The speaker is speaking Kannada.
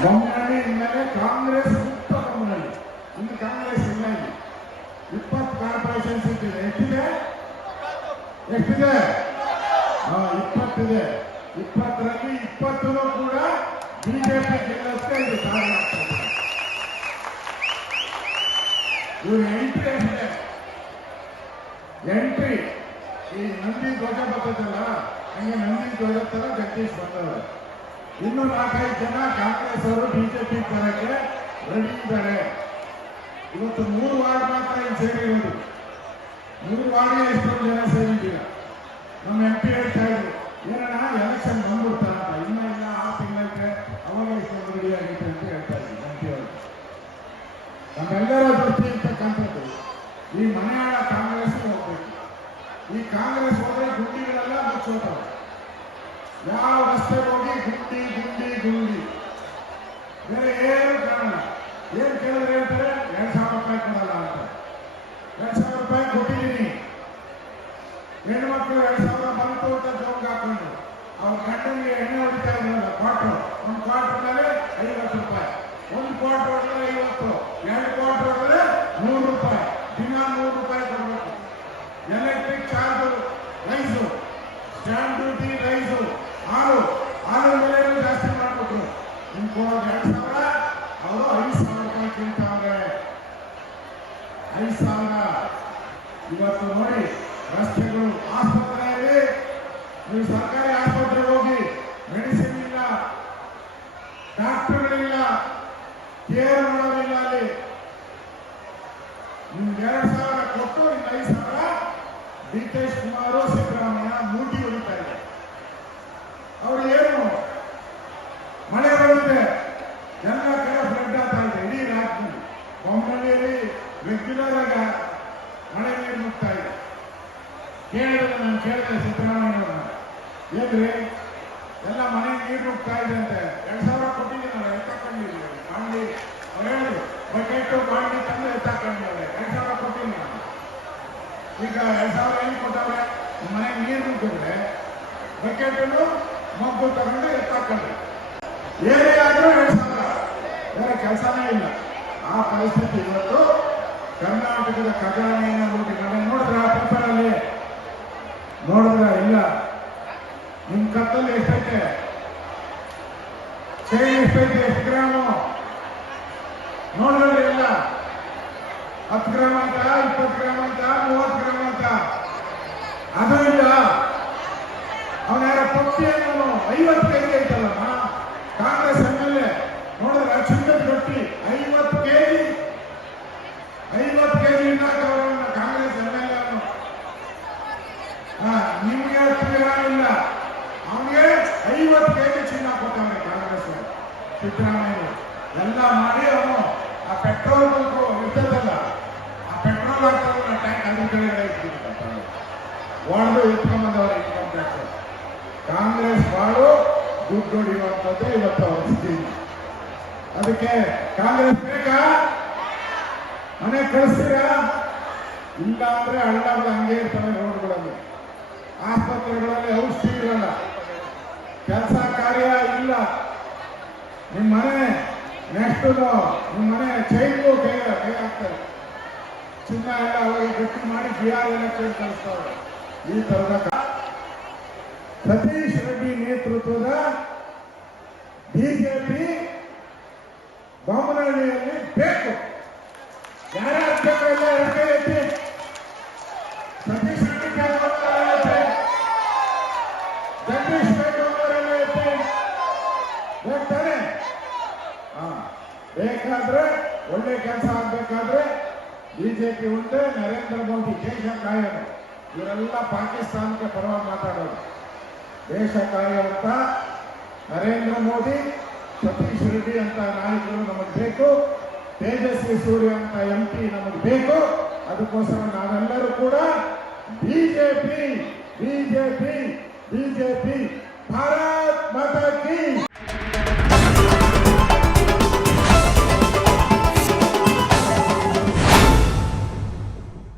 ಬೊಮ್ಮನಹಳ್ಳಿ ಇನ್ಮೇಲೆ ಕಾಂಗ್ರೆಸ್ ಮುಕ್ತ ಬೊಮ್ಮನಹಳ್ಳಿ ಇನ್ನು ಕಾಂಗ್ರೆಸ್ ಇಲ್ಲ ಇಪ್ಪತ್ತು ಕಾರ್ಪೊರೇಷನ್ ಸೀಟ್ ಇದೆ. ಎಷ್ಟಿದೆ? ಎಷ್ಟಿದೆ? ಹಾ, ಇಪ್ಪತ್ತಿದೆ. ಇಪ್ಪತ್ತರಲ್ಲಿ ಇಪ್ಪತ್ತು ಕೂಡ ಬಿಜೆಪಿ ಗೆಲ್ಲಕ್ಕೆ ಇದು ಕಾರಣ ಇವ್ರ ಎಂಟ್ರಿ ಎಷ್ಟಿದೆ ಎಂಟ್ರಿ ಈ ನಂದಿ ಧ್ವಜ ಬರ್ತದಲ್ಲ, ಹಂಗೆ ನಂದಿ ಧ್ವಜ ತರ ಜಗದೀಶ್ ಬಂದವರು ಇನ್ನು ನಾಲ್ಕೈದು ಜನ ಕಾಂಗ್ರೆಸ್ ಅವರು ಬಿಜೆಪಿ ತರಕ್ಕೆ ರೆಡಿ ಇದ್ದಾರೆ ಇವತ್ತು ಮೂರು ವಾರ್ಡ್ ಮಾತ್ರ ಇಲ್ಲಿ ಸೇರಿರೋದು. ಮೂರು ವಾರ್ಡ್ಗೆ ಎಷ್ಟೊಂದು ಜನ ಸೇರಿದ್ದೀರ? ನಮ್ಮ ಎಂ ಪಿ ಹೇಳ್ತಾ ಇದ್ರು, ಏನಣ್ಣ, ಎಲೆಕ್ಷನ್ ಬಂದ್ಬಿಡ್ತಾ ಹೊಡಿತಾ ಕ್ವಾರ್ಟರ್ ಒಂದು ಮೇಲೆ ಐವತ್ತು ರೂಪಾಯಿ ಒಂದು ಕ್ವಾರ್ಟರ್ ಹೊಡೆದ್ರೆ ಐವತ್ತು ಎರಡು ಕ್ವಾರ್ಟರ್ ಹೊಡೆದ್ರೆ ನೂರು ರೂಪಾಯಿ ದಿನ ನೂರು ರೂಪಾಯಿ ಕೊಡಬೇಕು electric charge rise stand duty rise ಆರು ಬೆಲೆನೂ ಜಾಸ್ತಿ ಮಾಡಿಬಿಟ್ರು ನಿಮ್ಗೆ ಕೊಡೋದು ಎರಡು ಸಾವಿರ ಅವರು ಐದು ಸಾವಿರ ರೂಪಾಯಿ ಕೇಳ್ತಾವ್ರೆ ಐದು ಸಾವಿರ. ಇವತ್ತು ನೋಡಿ ರಸ್ತೆಗಳು ಆಸ್ಪತ್ರೆಯಲ್ಲಿ ನೀವು ಸರ್ಕಾರಿ ನಿಮ್ಗೆ ಎರಡು ಸಾವಿರ ಕೊಟ್ಟು ಇನ್ನು ಐದು ಸಾವಿರ ಡಿ ಕೆ ಶಿವಕುಮಾರ್ ಸಿದ್ದರಾಮಯ್ಯ ಮೂಟಿ ಹೊಡಿತಾ ಇದ್ದಾರೆ ಅವ್ರು ಏನು ಮಳೆ ಬಂದಿದೆ ಎಲ್ಲ ಕಡೆ ಫ್ಲಡ್ ಆಗ್ತಾ ಇದೆ ಇಡೀ ರಾತ್ರಿ ಬೊಮ್ಮನಹಳ್ಳಿಯಲ್ಲಿ ರೆಗ್ಯುಲರ್ ಆಗ ಮಳೆ ನೀರು ನುಗ್ತಾ ಇದೆ ಕೇಳಿದ್ರೆ ನಾನು ಕೇಳಿದೆ ಸಿದ್ದರಾಮಯ್ಯ ಏನ್ರಿ ಎಲ್ಲ ಮನೆ ನೀರು ನುಗ್ತಾ ಇದೆ ಅಂತೆ ಎರಡ್ ಸಾವಿರ ಕೊಟ್ಟಿದ್ದೀನಿ ನಾನು ಎತ್ತಕೊಂಡಿದ್ದೀನಿ ಹೇಳಿದ್ರು ಈಗ ಎರಡ್ ಸಾವಿರ ಏನು ಕೊಟ್ಟವ್ರೆ ಮನೆ ನೀರು ನುಗ್ಗಿದ್ರೆ ಬಕೆಟನ್ನು ಮಬ್ಬು ತಗೊಂಡು ಎತ್ತಾಕೊಂಡ್ರೆ ಏನೇ ಆದ್ರೂ ಎರಡ್ ಸಾವಿರ ಕೆಲಸನೇ ಇಲ್ಲ ಆ ಪರಿಸ್ಥಿತಿ ಇವತ್ತು ಕರ್ನಾಟಕದ ಖಜಾನೆಯನ್ನು ನೋಡಿದ್ರೆ ಆ ಪೇಪರಲ್ಲಿ? ನೋಡಿದ್ರೆ? ಇಲ್ಲ. ನಿಮ್ ಕತ್ತಲ್ಲಿ ಎಷ್ಟೈತೆ ಚೈನ್ ಎಷ್ಟೈತೆ ಎಷ್ಟು ಗ್ರಾಮು ನೋಡಿದ್ರೆ ಇಲ್ಲ ಹತ್ತು ಗ್ರಾಮ್ ಅಂತ, ಇಪ್ಪತ್ತು ಗ್ರಾಮ್ ಅಂತ, ಮೂವತ್ತು ಗ್ರಾಮ್ ಅಂತ. ಅದು ಇಲ್ಲ ಅವನ ಯಾರ ಅನ್ನೋನು ಐವತ್ತು ಕೆಜಿ ಐತಲ್ಲಮ್ಮ ಕಾಂಗ್ರೆಸ್ ಎಂ ಎಲ್ ಎ. ನೋಡಿದ್ರೆ ಚಿನ್ನದ ರೊಟ್ಟಿ ಐವತ್ತು ಕೆಜಿ. ಐವತ್ತು ಕೆಜಿ ಇಂದ ಕಾಂಗ್ರೆಸ್ ಎಂ ಎಲ್ ನಿಮ್ಗೆ ಗ್ರಾಮ್ ಇಲ್ಲ. ಅವನಿಗೆ ಐವತ್ತು ಕೆಜಿ ಚಿನ್ನ ಕೊಟ್ಟವನೆ ಕಾಂಗ್ರೆಸ್ ಸಿದ್ದರಾಮಯ್ಯ. ಎಲ್ಲ ಮಾಡಿ ಅವನು ಆ ಪೆಟ್ರೋಲ್ ಇರ್ತದಲ್ಲ ಹಾಕೋದನ್ನ ಟ್ಯಾಂಕ್ ಕಾಂಗ್ರೆಸ್ ಬಾಳು ದುಡ್ಡು ಹೊಡೆಯುವಂಥದ್ದು ಇವತ್ತು ಅವರ ಸ್ಥಿತಿ. ಅದಕ್ಕೆ ಕಾಂಗ್ರೆಸ್ ಬೇಕಾ? ಮನೆ ಕಳಿಸ್ತೀರಾ? ಇಲ್ಲ ಅಂದ್ರೆ ಹಳ್ಳಗಳು ಹಂಗೆ ಇರ್ತವೆ ರೋಡ್ಗಳಲ್ಲಿ. ಆಸ್ಪತ್ರೆಗಳಲ್ಲಿ ಔಷಧಿ ಇರಲ್ಲ. ಕೆಲಸ ಕಾರ್ಯ ಇಲ್ಲ. ನಿಮ್ಮ ಮನೆ ನೆಕ್ಸ್ಟ್ ನಿಮ್ಮ ಮನೆ ಚೈನ್ಗೂ ಕೈ ಕೈ ಹಾಕ್ತಾರೆ ಚಿನ್ನ ಎಲ್ಲ ಹೋಗಿ ಗಟ್ಟಿ ಮಾಡಿ ಬಿಹಾರ್ ಎಲೆಕ್ಷನ್ ಕಳಿಸ್ತಾರೆ ಈ ತರದ ಸತೀಶ್ ರೆಡ್ಡಿ ನೇತೃತ್ವದ ಬಿಜೆಪಿ ಬೊಮ್ಮನಹಳ್ಳಿಯಲ್ಲಿ ಬೇಕು. ಯಾರ ಎಲ್ಲ ಎಡಕೆ ಎತ್ತಿ ಸತೀಶ್ ರೆಡ್ಡಿ ಎತ್ತಿ. ಜಗದೀಶ್ ರೆಡ್ಡಿ ಅನ್ನೋರೆಲ್ಲ ಎತ್ತಿ. ಹೋಗ್ತಾರೆ ಬೇಕಾದ್ರೆ ಒಳ್ಳೆ ಕೆಲಸ ಆಗ್ಬೇಕಾದ್ರೆ ಬಿಜೆಪಿ ಉಂಟೆ, ನರೇಂದ್ರ ಮೋದಿ ದೇಶ ಕಾಯೋದು. ಇವರೆಲ್ಲ ಪಾಕಿಸ್ತಾನಕ್ಕೆ ಪರವಾಗಿ ಮಾತಾಡೋದು. ದೇಶ ಕಾಯುವಂತ ನರೇಂದ್ರ ಮೋದಿ, ಸತೀಶ್ ರೆಡ್ಡಿ ಅಂತ ನಾಯಕರು ನಮಗೆ ಬೇಕು, ತೇಜಸ್ವಿ ಸೂರ್ಯ ಅಂತ ಎಂ ಪಿ ನಮಗೆ ಬೇಕು. ಅದಕ್ಕೋಸ್ಕರ ನಾವೆಲ್ಲರೂ ಕೂಡ ಬಿಜೆಪಿ ಬಿಜೆಪಿ ಬಿಜೆಪಿ, ಭಾರತ್